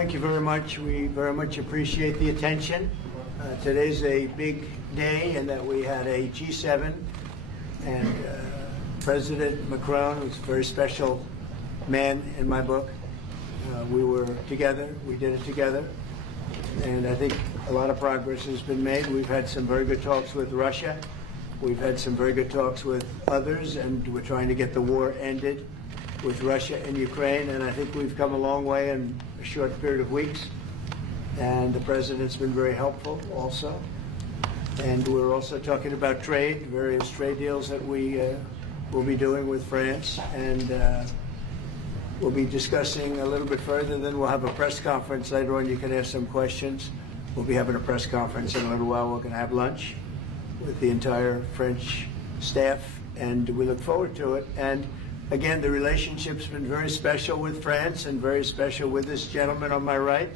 thank you very much. We very much appreciate the attention. Today's a big day in that we had a G7 and President Macron was a very special man in my book. We were together, we did it together, and I think a lot of progress has been made. We've had some very good talks with Russia. We've had some very good talks with others, and we're trying to get the war ended with Russia and Ukraine, and I think we've come a long way in a short period of weeks. And the President's been very helpful also. And we're also talking about trade, various trade deals that we will be doing with France. And we'll be discussing a little bit further. Then we'll have a press conference later on. You can ask some questions. We'll be having a press conference in a little while. We're going to have lunch with the entire French staff, and we look forward to it. And again, the relationship's been very special with France and very special with this gentleman on my right.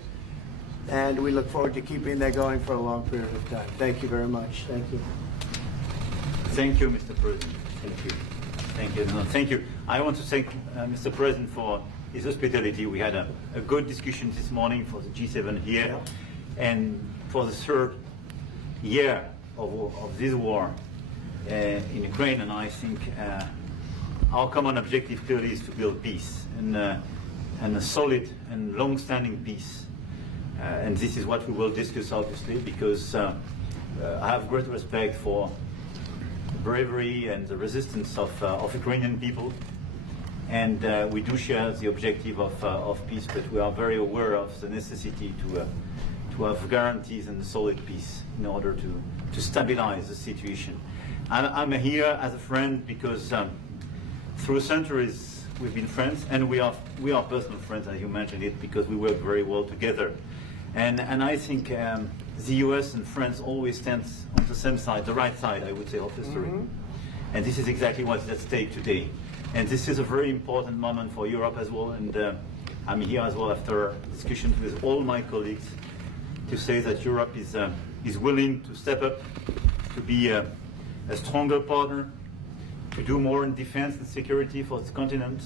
And we look forward to keeping that going for a long period of time. Thank you very much. Thank you. Thank you, Mr. President. Thank you. Thank you. No, thank you. I want to thank Mr. President for his hospitality. We had a good discussion this morning for the G7 here. And for the third year of this war in Ukraine, and I think our common objective clearly is to build peace and a solid and long-standing peace. And this is what we will discuss, obviously, because I have great respect for the bravery and the resistance of Ukrainian people. And we do share the objective of peace, but we are very aware of the necessity to have guarantees and solid peace in order to stabilize the situation. I'm here as a friend because through centuries we've been friends, and we are personal friends, as you mentioned it, because we work very well together. And I think the US and France always stand on the same side, the right side, I would say, of history. And this is exactly what is at stake today. And this is a very important moment for Europe as well. And I'm here as well after discussions with all my colleagues to say that Europe is willing to step up, to be a stronger partner, to do more in defense and security for this continent,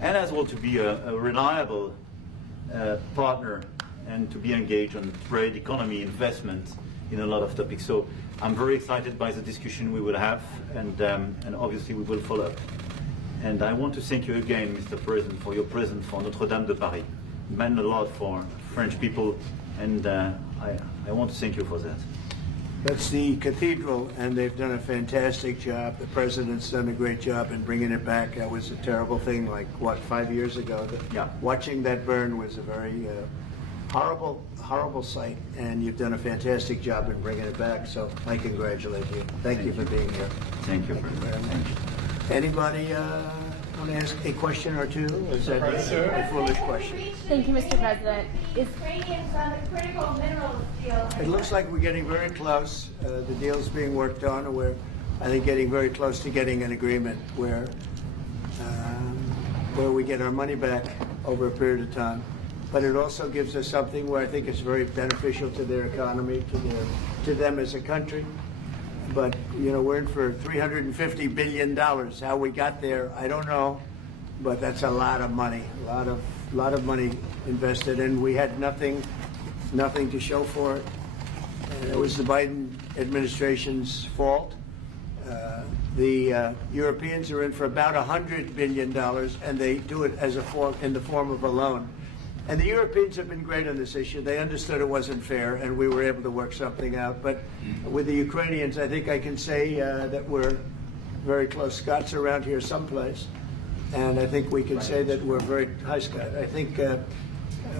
and as well to be a reliable partner and to be engaged on trade, economy, investment in a lot of topics. So I'm very excited by the discussion we will have, and obviously we will follow up. And I want to thank you again, Mr. President, for your presence for Notre-Dame de Paris. It meant a lot for French people, and I want to thank you for that. That's the cathedral, and they've done a fantastic job. The President's done a great job in bringing it back. That was a terrible thing, like, what, 5 years ago? Yeah. Watching that burn was a very horrible sight, and you've done a fantastic job in bringing it back, so I congratulate you. Thank you for being here. Thank you. Very much. Anybody want to ask a question or two? Is that a foolish question? Thank you, Mr. President. Ukrainians on the critical minerals deal. It looks like we're getting very close. The deal's being worked on, and we're, I think, getting very close to getting an agreement where we get our money back over a period of time. But it also gives us something where I think it's very beneficial to their economy, to them as a country. But, you know, we're in for $350 billion. How we got there, I don't know, but that's a lot of money, a lot of money invested, and we had nothing to show for it. And it was the Biden administration's fault. The Europeans are in for about $100 billion, and they do it as in the form of a loan. And the Europeans have been great on this issue. They understood it wasn't fair, and we were able to work something out. But with the Ukrainians, I think I can say that we're very close. Scott's around here someplace, and I think we can say that we're very, hi Scott, I think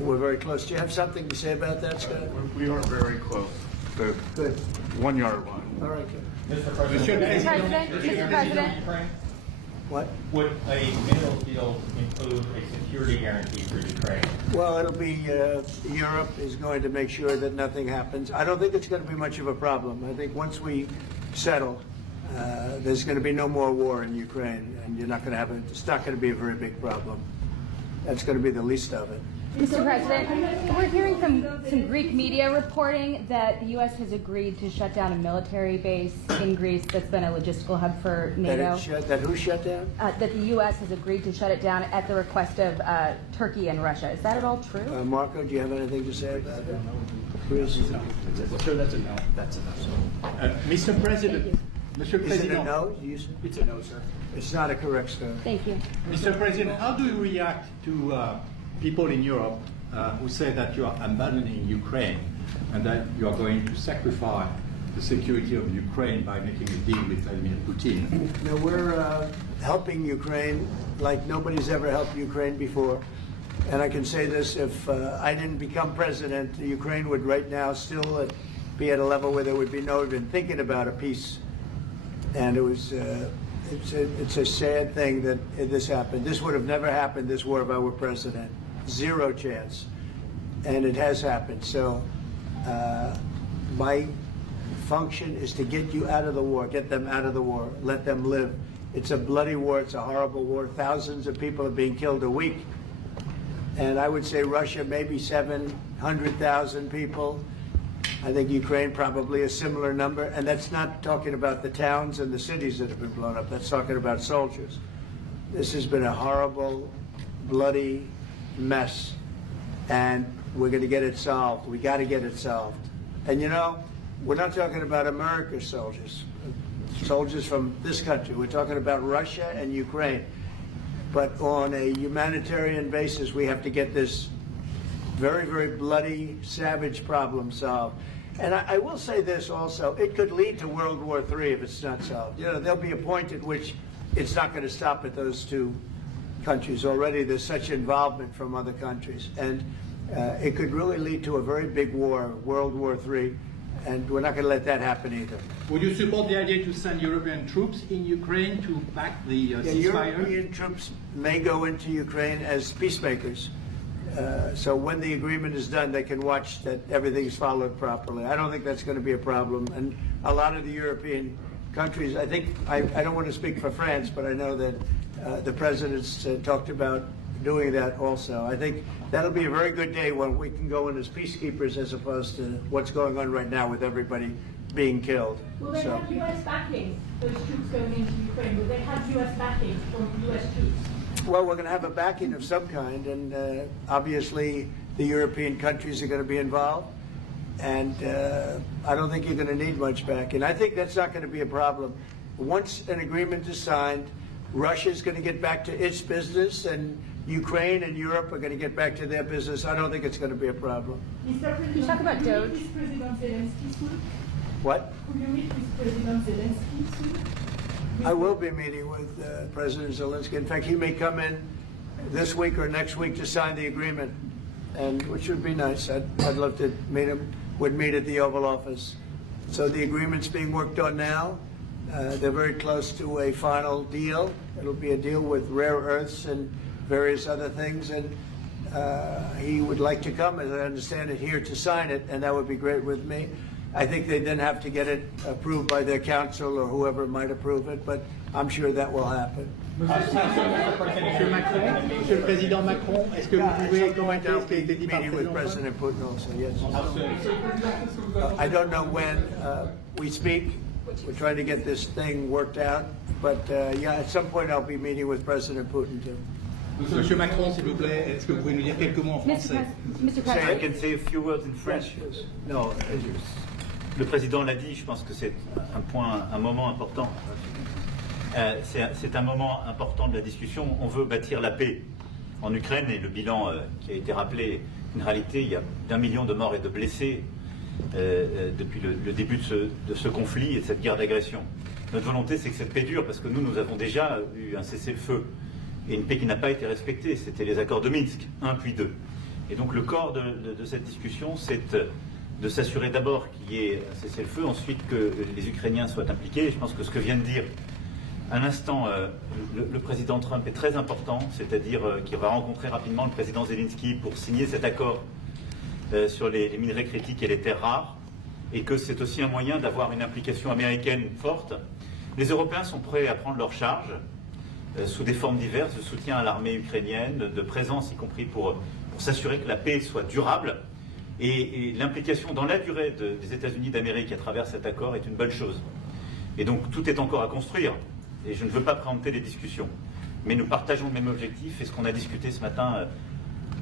we're very close. Do you have something to say about that, Scott? We are very close. The Good. 1 yard line. All right, good. Mr. President, Mr. President. What? would a mineral deal include a security guarantee for Ukraine? Well, it'll be, Europe is going to make sure that nothing happens. I don't think it's going to be much of a problem. I think once we settle, there's going to be no more war in Ukraine, and you're not going to have it's not going to be a very big problem. That's going to be the least of it. Mr. President, we're hearing from some Greek media reporting that the U.S. has agreed to shut down a military base in Greece that's been a logistical hub for NATO. That who shut down? That the U.S. has agreed to shut it down at the request of Turkey and Russia. Is that at all true? Marco, do you have anything to say about that? Chris? Sure, that's a no. That's a no. Mr. President, Mr. Is it a President, no? it's a no, sir. It's not a correct story. Thank you. Mr. President, how do you react to people in Europe who say that you are abandoning Ukraine and that you are going to sacrifice the security of Ukraine by making a deal with Vladimir Putin? No, we're helping Ukraine like nobody's ever helped Ukraine before. And I can say this, if I didn't become president, Ukraine would right now still be at a level where there would be no even thinking about a peace. And it was, it's a sad thing that this happened. This would have never happened, this war, if I were president. Zero chance. And it has happened. So my function is to get you out of the war, get them out of the war, let them live. It's a bloody war, it's a horrible war. Thousands of people are being killed a week. And I would say Russia, maybe 700,000 people. I think Ukraine, probably a similar number. And that's not talking about the towns and the cities that have been blown up. That's talking about soldiers. This has been a horrible, bloody mess. And we're going to get it solved. We got to get it solved. And you know, we're not talking about America's soldiers, soldiers from this country. We're talking about Russia and Ukraine. But on a humanitarian basis, we have to get this very, very bloody, savage problem solved. And I will say this also, it could lead to World War III if it's not solved. You know, there'll be a point at which it's not going to stop at those two countries. Already there's such involvement from other countries. And it could really lead to a very big war, World War III. And we're not going to let that happen either. Would you support the idea to send European troops in Ukraine to back the ceasefire? European troops may go into Ukraine as peacemakers. So when the agreement is done, they can watch that everything's followed properly. I don't think that's going to be a problem. And a lot of the European countries, I think, I don't want to speak for France, but I know that the president's talked about doing that also. I think that'll be a very good day when we can go in as peacekeepers as opposed to what's going on right now with everybody being killed. Will they have U.S. backing, those troops going into Ukraine? Will they have U.S. backing from U.S. troops? Well, we're going to have a backing of some kind, and obviously the European countries are going to be involved. And I don't think you're going to need much backing. I think that's not going to be a problem. Once an agreement is signed, Russia's going to get back to its business, and Ukraine and Europe are going to get back to their business. I don't think it's going to be a problem. Mr. President, Can you talk about Doge? Will you meet with President Zelensky soon? What? Will you meet with President Zelensky soon? I will be meeting with President Zelensky. In fact, he may come in this week or next week to sign the agreement, and which would be nice. I'd love to meet him. Would meet at the Oval Office. So the agreement's being worked on now. They're very close to a final deal. It'll be a deal with rare earths and various other things, and he would like to come, as I understand it, here to sign it, and that would be great with me. I think they then have to get it approved by their council or whoever might approve it, but I'm sure that will happen. Monsieur Macron, Monsieur le Président Macron, est-ce que vous pouvez commenter ce qui a été dit par le Meeting with Président President Putin also, yes. I don't know when we speak. We're trying to get this thing worked out, but yeah, at some point I'll be meeting with President Putin too. Monsieur Macron, s'il vous plaît, est-ce que vous pouvez nous dire quelques mots en français? Mr. I President. can say a few words in French. Yes. No, le président l'a dit, je pense que c'est un moment important. C'est un moment important de la discussion. On veut bâtir la paix en Ukraine et le bilan qui a été rappelé, une réalité, il y a d'1 million de morts et de blessés depuis le début de ce conflit et de cette guerre d'agression. Notre volonté, c'est que cette paix dure, parce que nous avons déjà eu un cessez-le-feu et une paix qui n'a pas été respectée. C'était les accords de Minsk, 1 puis 2. Et donc le corps de cette discussion, c'est de s'assurer d'abord qu'il y ait un cessez-le-feu, ensuite que les Ukrainiens soient impliqués. Et je pense que ce que vient de dire à l'instant le président Trump est très important, c'est-à-dire qu'il va rencontrer rapidement le président Zelensky pour signer cet accord sur les minerais critiques et les terres rares, et que c'est aussi un moyen d'avoir une implication américaine forte. Les Européens sont prêts à prendre leur charge sous des formes diverses de soutien à l'armée ukrainienne, de présence y compris pour pour s'assurer que la paix soit durable. Et l'implication dans la durée des États-Unis d'Amérique à travers cet accord est une bonne chose. Et donc tout est encore à construire. Et je ne veux pas préempter les discussions. Mais nous partageons le même objectif. Et ce qu'on a discuté ce matin,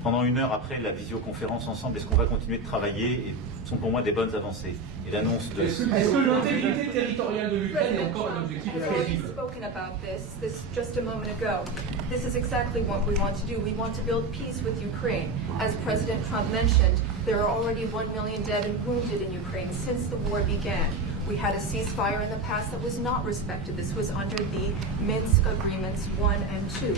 pendant 1 heure après la visioconférence ensemble, et ce qu'on va continuer de travailler, sont pour moi des bonnes avancées. Et l'annonce de... Est-ce que l'intégrité territoriale de l'Ukraine est encore un objectif I've already crédible? spoken about this just a moment ago. This is exactly what we want to do. We want to build peace with Ukraine. As President Trump mentioned, there are already 1 million dead and wounded in Ukraine since the war began. We had a ceasefire in the past that was not respected. This was under the Minsk Agreements 1 and 2.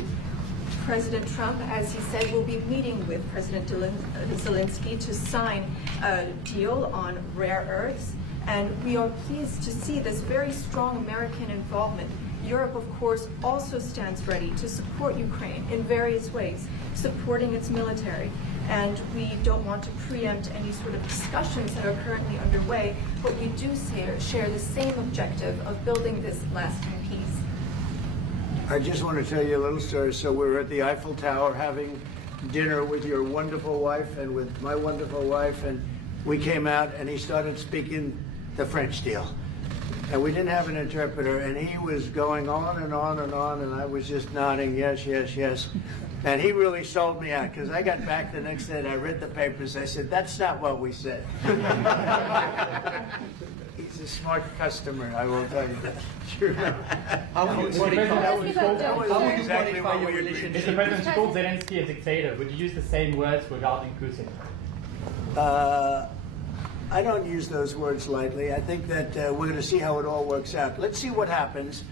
President Trump, as he said, will be meeting with President Zelensky to sign a deal on rare earths. And we are pleased to see this very strong American involvement. Europe, of course, also stands ready to support Ukraine in various ways, supporting its military. And we don't want to preempt any sort of discussions that are currently underway, but we do share the same objective of building this lasting peace. I just want to tell you a little story. So we were at the Eiffel Tower having dinner with your wonderful wife and with my wonderful wife, and we came out and he started speaking the French deal. And we didn't have an interpreter, and he was going on and on and on, and I was just nodding, yes, yes, yes. And he really sold me out, because I got back the next day and I read the papers. I said, that's not what we said. He's a smart customer, I will tell you that. Sure. How would you Exactly what we agreed. Mr. President, you called Zelensky a dictator. Would you use the same words regarding Putin? I don't use those words lightly. I think that we're going to see how it all works out. Let's see what happens.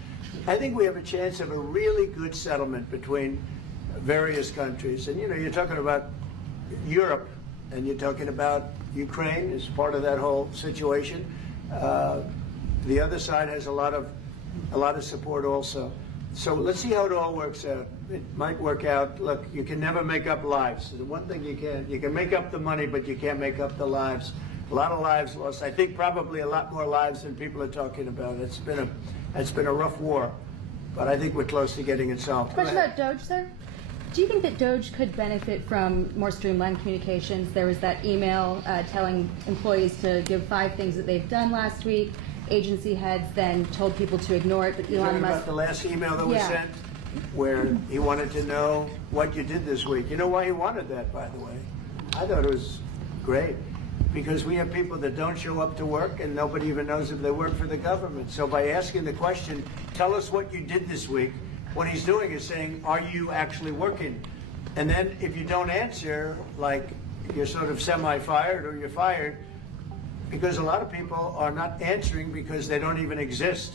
I think we have a chance of a really good settlement between various countries. And, you know, you're talking about Europe, and you're talking about Ukraine as part of that whole situation. The other side has a lot of support also. So let's see how it all works out. It might work out. Look, you can never make up lives. The one thing you can make up the money, but you can't make up the lives. A lot of lives lost. I think probably a lot more lives than people are talking about. It's been a rough war, but I think we're close to getting it solved. Question about Doge, sir. Do you think that Doge could benefit from more streamlined communications? There was that email telling employees to give 5 things that they've done last week. Agency heads then told people to ignore it, but You're Elon talking Musk... about the last email that was Yeah. sent, where he wanted to know what you did this week. You know why he wanted that, by the way? I thought it was great. Because we have people that don't show up to work and nobody even knows if they work for the government. So by asking the question, tell us what you did this week, what he's doing is saying, are you actually working? And then if you don't answer, like you're sort of semi-fired or you're fired, because a lot of people are not answering because they don't even exist.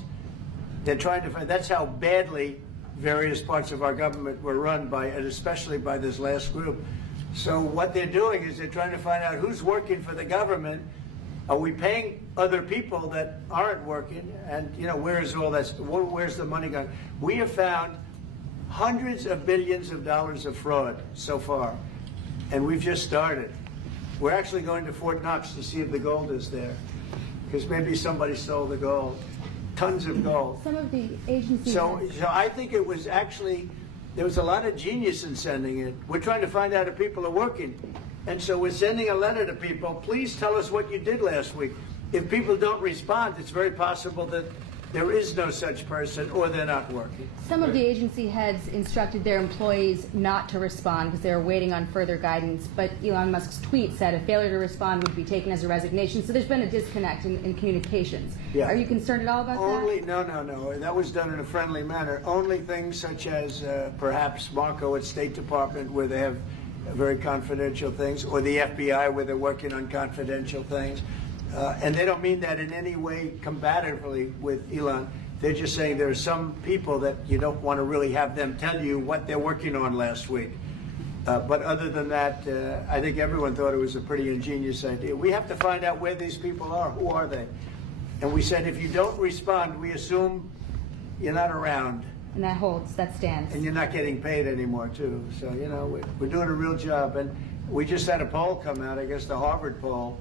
They're trying to find, that's how badly various parts of our government were run by, and especially by this last group. So what they're doing is they're trying to find out who's working for the government. Are we paying other people that aren't working? And, you know, where's the money going? We have found hundreds of billions of dollars of fraud so far, and we've just started. We're actually going to Fort Knox to see if the gold is there, because maybe somebody stole the gold. Tons of gold. Some of the agencies... So I think it was actually... There was a lot of genius in sending it. We're trying to find out if people are working. And so we're sending a letter to people, please tell us what you did last week. If people don't respond, it's very possible that there is no such person or they're not working. Some of the agency heads instructed their employees not to respond because they were waiting on further guidance, but Elon Musk's tweet said a failure to respond would be taken as a resignation. So there's been a disconnect in communications. Yeah. Are you concerned at all about that? No. That was done in a friendly manner. Only things such as perhaps Marco at State Department, where they have very confidential things, or the FBI, where they're working on confidential things. And they don't mean that in any way combatively with Elon. They're just saying there are some people that you don't want to really have them tell you what they're working on last week. But other than that, I think everyone thought it was a pretty ingenious idea. We have to find out where these people are. Who are they? And we said, if you don't respond, we assume you're not around. And that holds, that stands. And you're not getting paid anymore, too. So, you know, we're doing a real job. And we just had a poll come out, I guess the Harvard poll,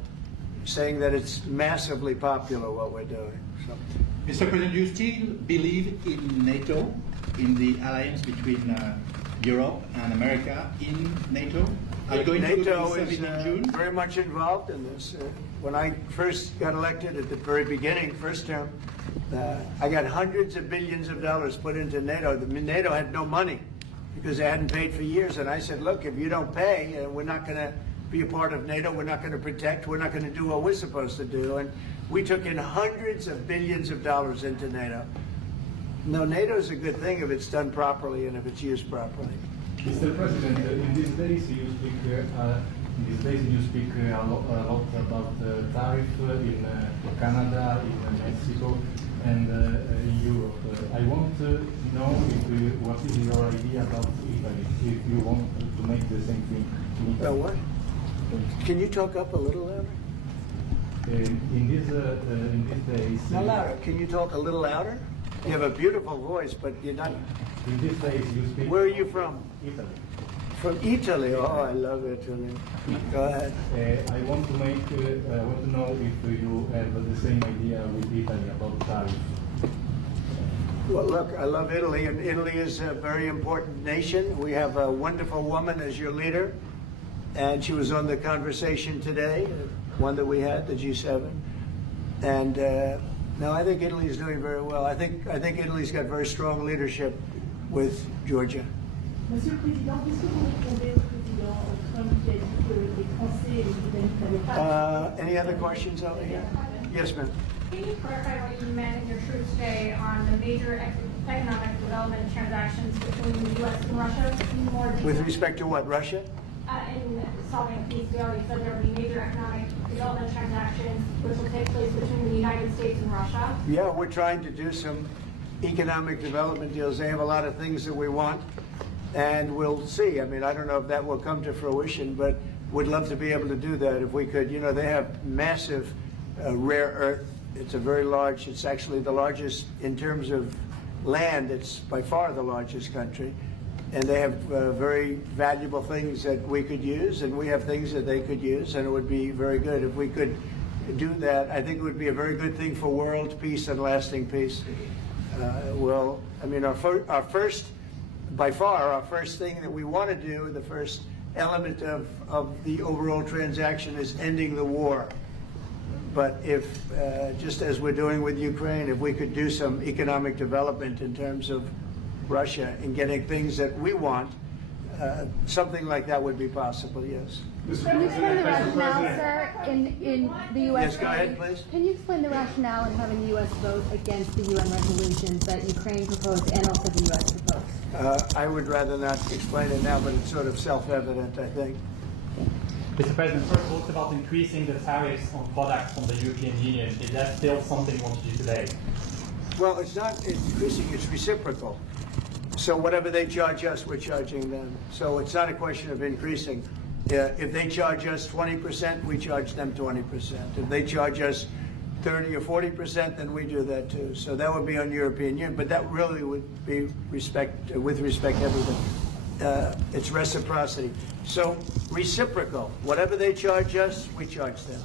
saying that it's massively popular what we're doing. So. Mr. President, do you still believe in NATO, in the alliance between Europe and America in NATO? Are you going to NATO go to the is summit in June? very much involved in this. When I first got elected at the very beginning, first term, I got hundreds of billions of dollars put into NATO. NATO had no money because they hadn't paid for years. And I said, look, if you don't pay, we're not going to be a part of NATO. We're not going to protect. We're not going to do what we're supposed to do. And we took in hundreds of billions of dollars into NATO. No, NATO is a good thing if it's done properly and if it's used properly. Mr. President, in these days you speak a lot about tariff in Canada, in Mexico, and in Europe. I want to know what is your idea about Italy, if you want to make the same thing in Italy. What? Can you talk up a little louder? In these days... No, louder. Can you talk a little louder? You have a beautiful voice, but you're not... In these days you speak... Where are you from? Italy. From Italy? Oh, I love Italy. Go ahead. I want to know if you have the same idea with Italy about tariff. Well, look, I love Italy, and Italy is a very important nation. We have a wonderful woman as your leader, and she was on the conversation today, one that we had, the G7. And no, I think Italy is doing very well. I think Italy's got very strong leadership with Georgia. Monsieur le Président, qu'est-ce que vous répondez au président Trump qui a dit que les Français et les Britanniques n'avaient pas... Any other questions over here? Yes, ma'am. Can you clarify what you meant in your truth today on the major economic development transactions between the U.S. and Russia? More detail? With respect to what, Russia? In solving a peace deal, you said there will be major economic development transactions which will take place between the United States and Russia. Yeah, we're trying to do some economic development deals. They have a lot of things that we want, and we'll see. I mean, I don't know if that will come to fruition, but we'd love to be able to do that if we could. You know, they have massive rare earth. It's a very large, it's actually the largest in terms of land. It's by far the largest country. And they have very valuable things that we could use, and we have things that they could use, and it would be very good if we could do that. I think it would be a very good thing for world peace and lasting peace. Well, I mean, our first, by far, our first thing that we want to do, the first element of the overall transaction is ending the war. But if, just as we're doing with Ukraine, if we could do some economic development in terms of Russia and getting things that we want, something like that would be possible, yes. Can you explain the rationale, sir, in the U.S.? Yes, go ahead, please. Can you explain the rationale in having the U.S. vote against the UN resolutions that Ukraine proposed and also the U.S. proposed? I would rather not explain it now, but it's sort of self-evident, I think. Mr. President, first talked about increasing the tariffs on products from the European Union. Is that still something you want to do today? Well, it's not increasing, it's reciprocal. So whatever they charge us, we're charging them. So it's not a question of increasing. If they charge us 20%, we charge them 20%. If they charge us 30 or 40%, then we do that too. So that would be on European Union, but that really would be with respect to everything. It's reciprocity. So reciprocal. Whatever they charge us, we charge them.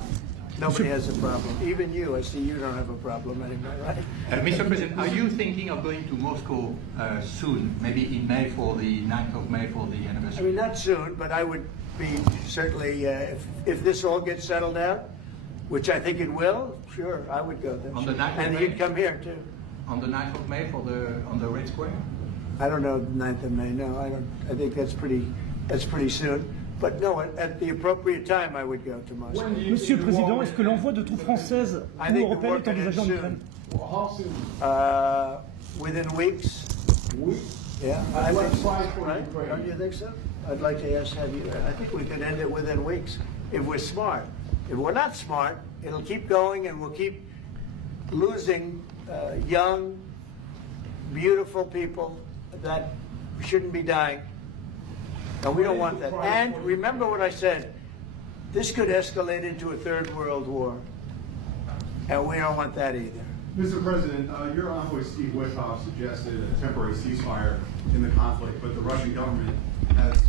Nobody has a problem. Even you, I see you don't have a problem anymore, right? Mr. President, are you thinking of going to Moscow soon, maybe in May for the 9th of May for the anniversary? I mean, not soon, but I would be certainly, if this all gets settled out, which I think it will, sure, I would go there. On the 9th of and May? you'd come here too. On the 9th of May on the Red Square? I don't know, 9th of May, no, I don't. I think that's pretty soon. But no, at the appropriate time, I would go to Moscow. Monsieur le Président, est-ce que l'envoi de troupes françaises I ou think européennes we're est envisagé en Ukraine? Within weeks. Yeah. I think so, right? Don't you think so? I'd like to have you. I think we could end it within weeks if we're smart. If we're not smart, it'll keep going, and we'll keep losing young, beautiful people that shouldn't be dying. And we don't want that. And remember what I said, this could escalate into a third world war. And we don't want that either. Mr. President, your envoy Steve Witkoff suggested a temporary ceasefire in the conflict, but the Russian government has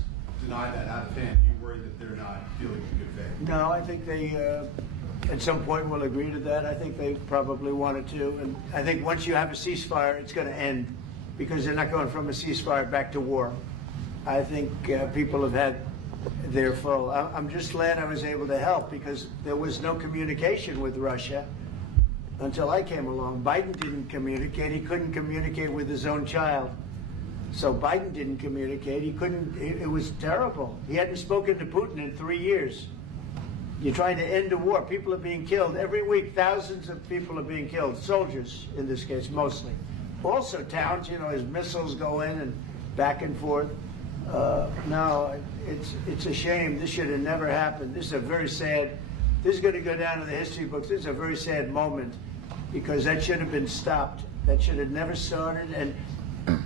denied that out of hand. Do you worry that they're not dealing in good faith? No, I think they at some point will agree to that. I think they probably wanted to. And I think once you have a ceasefire, it's going to end, because they're not going from a ceasefire back to war. I think people have had their full. I'm just glad I was able to help because there was no communication with Russia until I came along. Biden didn't communicate. He couldn't communicate with his own child. So Biden didn't communicate. He couldn't. It was terrible. He hadn't spoken to Putin in 3 years. You're trying to end a war. People are being killed. Every week, thousands of people are being killed. Soldiers, in this case, mostly. Also towns, as missiles go in and back and forth. No, it's a shame. This should have never happened. This is a very sad, this is going to go down in the history books. This is a very sad moment because that should have been stopped. That should have never started. And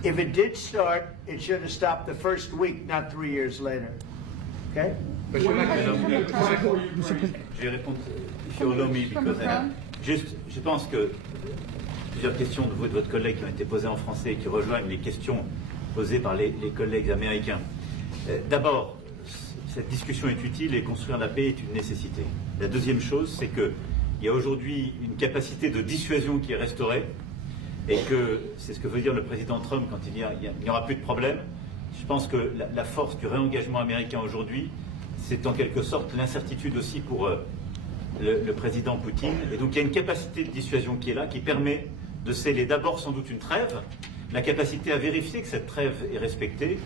if it did start, it should have stopped the first week, not 3 years later. Okay? Je vais répondre sur l'OMI, je pense que plusieurs questions de vous et de votre collègue qui ont été posées en français et qui rejoignent les questions posées par les collègues américains. D'abord, cette discussion est utile et construire la paix est une nécessité. La deuxième chose, c'est qu'il y a aujourd'hui une capacité de dissuasion qui est restaurée et que c'est ce que veut dire le président Trump quand il n'y aura plus de problème. Je pense que la force du réengagement américain aujourd'hui, c'est en quelque sorte l'incertitude aussi pour le président Poutine. Et donc il y a une capacité de dissuasion qui est là, qui permet de sceller d'abord sans doute une trêve, la capacité à vérifier que cette trêve est respectée,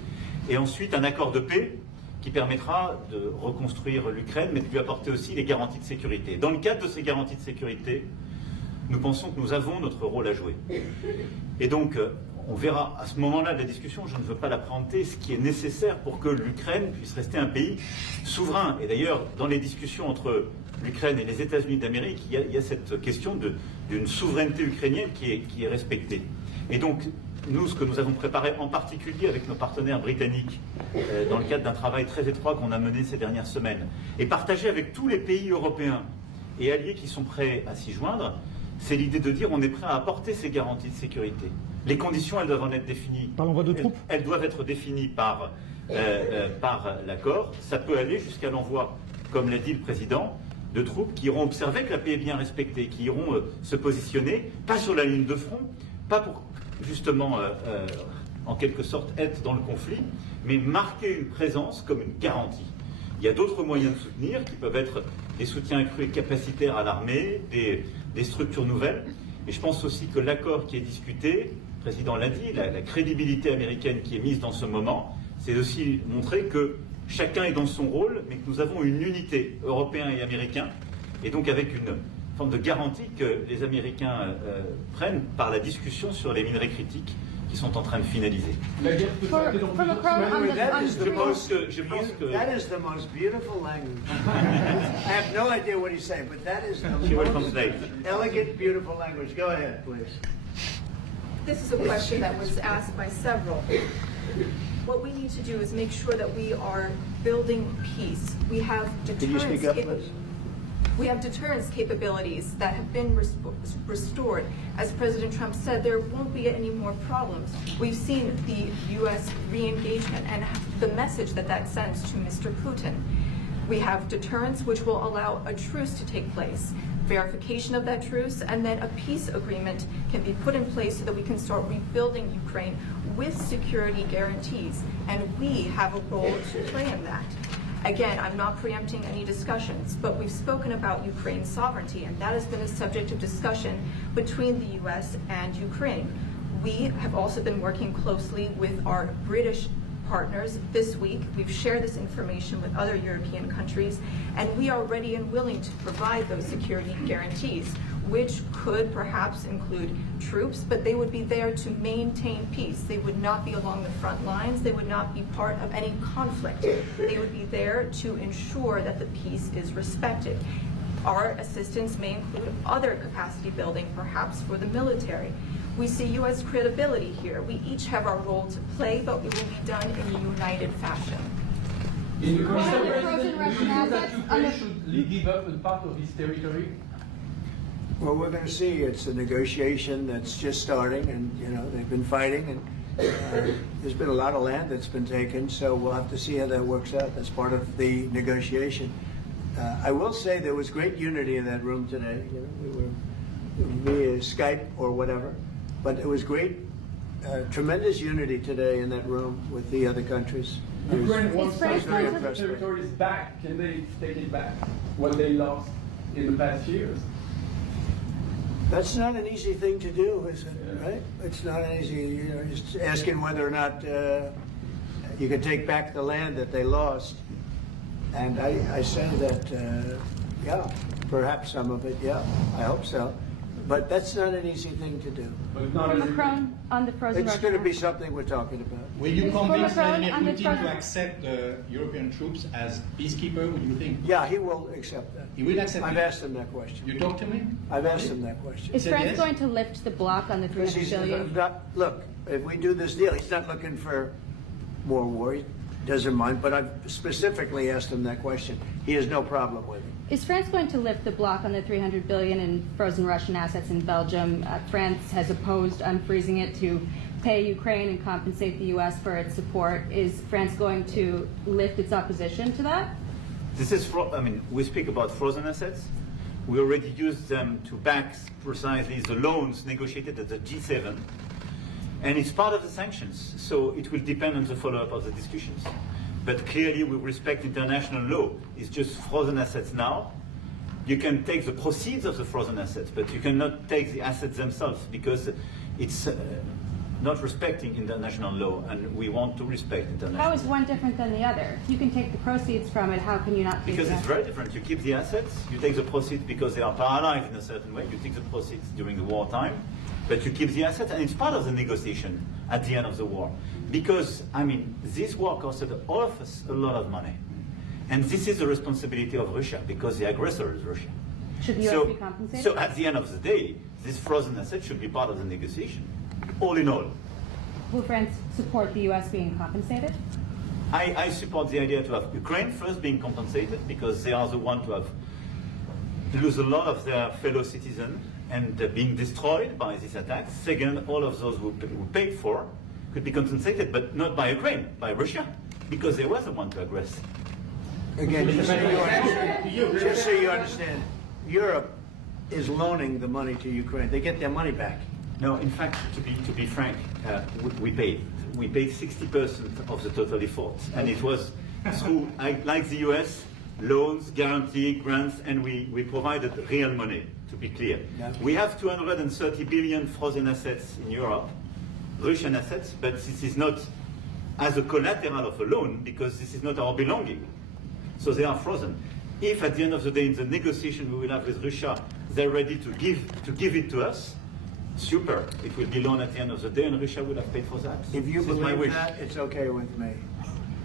et ensuite un accord de paix qui permettra de reconstruire l'Ukraine, mais de lui apporter aussi les garanties de sécurité. Dans le cadre de ces garanties de sécurité, nous pensons que nous avons notre rôle à jouer. Et donc, on verra à ce moment-là de la discussion, je ne veux pas la présenter, ce qui est nécessaire pour que l'Ukraine puisse rester un pays souverain. Et d'ailleurs, dans les discussions entre l'Ukraine et les États-Unis d'Amérique, il y a cette question d'une souveraineté ukrainienne qui est respectée. Et donc, nous, ce que nous avons préparé en particulier avec nos partenaires britanniques, dans le cadre d'un travail très étroit qu'on a mené ces dernières semaines, et partagé avec tous les pays européens et alliés qui sont prêts à s'y joindre, c'est l'idée de dire on est prêt à apporter ces garanties de sécurité. Les conditions, elles doivent en être définies. Par l'envoi de troupes. Elles doivent être définies par l'accord. Ça peut aller jusqu'à l'envoi, comme l'a dit le président, de troupes qui iront observer que la paix est bien respectée, qui iront se positionner, pas sur la ligne de front, pas pour justement, en quelque sorte, être dans le conflit, mais marquer une présence comme une garantie. Il y a d'autres moyens de soutenir qui peuvent être des soutiens accrus et capacitaires à l'armée, des structures nouvelles. Et je pense aussi que l'accord qui est discuté, le président l'a dit, la crédibilité américaine qui est mise dans ce moment, c'est aussi montrer que chacun est dans son rôle, mais que nous avons une unité, Européens et Américains, et donc avec une forme de garantie que les Américains prennent par la discussion sur les minerais critiques qui sont en train de finaliser. That is the most beautiful language. I have no idea what he's saying, but that is the most elegant, beautiful language. Go ahead, please. This is a question that was asked by several. What we need to do is make sure that we are building peace. We have deterrence capabilities that have been restored. As President Trump said, there won't be any more problems. We've seen the U.S. re-engagement and the message that sends to Mr. Putin. We have deterrence, which will allow a truce to take place, verification of that truce, and then a peace agreement can be put in place so that we can start rebuilding Ukraine with security guarantees. And we have a role to play in that. Again, I'm not preempting any discussions, but we've spoken about Ukraine's sovereignty, and that has been a subject of discussion between the U.S. and Ukraine. We have also been working closely with our British partners this week. We've shared this information with other European countries, and we are ready and willing to provide those security guarantees, which could perhaps include troops, but they would be there to maintain peace. They would not be along the front lines. They would not be part of any conflict. They would be there to ensure that the peace is respected. Our assistance may include other capacity building, perhaps for the military. We see U.S. credibility here. We each have our role to play, but it will be done in a united fashion. Mr. President, do you think that Ukraine should give up a part of its territory? Well, we're going to see. It's a negotiation that's just starting, and they've been fighting, and there's been a lot of land that's been taken. So we'll have to see how that works out. That's part of the negotiation. I will say there was great unity in that room today. We were via Skype or whatever, but it was great tremendous unity today in that room with the other countries. Ukraine wants France some going to- territories back. Can they take it back? What they lost in the past years? That's not an easy thing to do, is it? Right? It's not an easy. Just asking whether or not you can take back the land that they lost. And I say that, yeah, perhaps some of it, yeah, I hope so. But that's not an easy thing to do. But not as Macron on the frozen It's Russian going to be assets. something we're talking about. Will you Mr. convince Macron, Vladimir on the Putin front- to accept the European troops as peacekeeper? Would you think? Yeah, he will accept that. He will accept I've it? asked him that question. You talked to him? I've asked him that question. Is said France yes? going to lift the block on the Because 300 he's billion? not, look, if we do this deal, he's not looking for more war. He doesn't mind, but I've specifically asked him that question. He has no problem with it. Is France going to lift the block on the 300 billion in frozen Russian assets in Belgium? France has opposed unfreezing it to pay Ukraine and compensate the U.S. for its support. Is France going to lift its opposition to that? This is, we speak about frozen assets. We already used them to back precisely the loans negotiated at the G7. And it's part of the sanctions, so it will depend on the follow-up of the discussions. But clearly, we respect international law. It's just frozen assets now. You can take the proceeds of the frozen assets, but you cannot take the assets themselves because it's not respecting international law, and we want to respect international How law. is one different than the other? If you can take the proceeds from it, how can you not take Because the it's very different. You keep the assets, you take the proceeds because they are paralyzed in a certain way. You take the proceeds during the wartime, but you keep the assets, and it's part of the negotiation at the end of the war. Because, this war costed all of us a lot of money. And this is the responsibility of Russia, because the aggressor is Russia. Should the U.S. be compensated? So at the end of the day, this frozen asset should be part of the negotiation, all in all. Will France support the U.S. being compensated? I support the idea to have Ukraine first being compensated, because they are the ones to have lose a lot of their fellow citizens and being destroyed by these attacks. Second, all of those who paid for could be compensated, but not by Ukraine, by Russia, because they were the one to aggress. Again, just so you understand, Europe is loaning the money to Ukraine. They get their money back. No, in fact, to be frank, we paid 60% of the total effort, and it was through, like the US, loans, guarantee, grants, and we provided real money, to be clear. Yeah. We have 230 billion frozen assets in Europe, Russian assets, but this is not as a collateral of a loan, because this is not our belonging. So they are frozen. If at the end of the day, in the negotiation we will have with Russia, they're ready to give it to us, super. It will be loaned at the end of the day, and Russia would have paid for that. If you This is my believe wish. that, it's okay with me.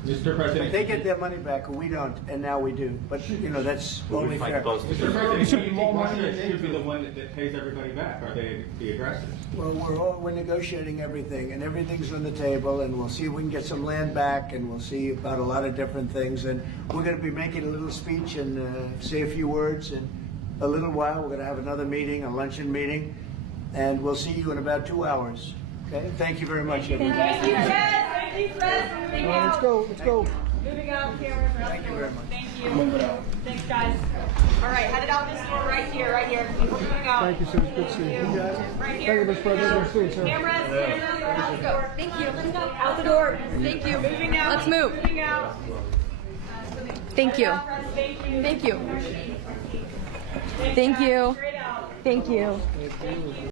Mr. President, They get their money back, and we don't, and now we do. But, that's We will only fight fair. both. Mr. President, should be more money. Should be the one that pays everybody back. Are they the aggressors? Well, we're negotiating everything, and everything's on the table, and we'll see if we can get some land back, and we'll see about a lot of different things. And we're going to be making a little speech and say a few words in a little while. We're going to have another meeting, a luncheon meeting, and we'll see you in about 2 hours. Okay? Thank you very much, everyone. Thank you, Fred. Thank you, Fred. Moving out. Let's go. Let's go. Moving out, cameras are out Thank the you door. very much. Thank you. Thanks, guys. All right, headed out this door right here, right here. We're moving out. Thank you, sir. Good to see you. Right here. Thank you, Mr. President. Good to see you, sir. Cameras, out the door. Thank you. Let's go. Out the door. Thank you. Moving out. Let's move. Moving out. Thank you. Thank you. Thank you. Thanks, Thank guys. you. Straight out. Thank you.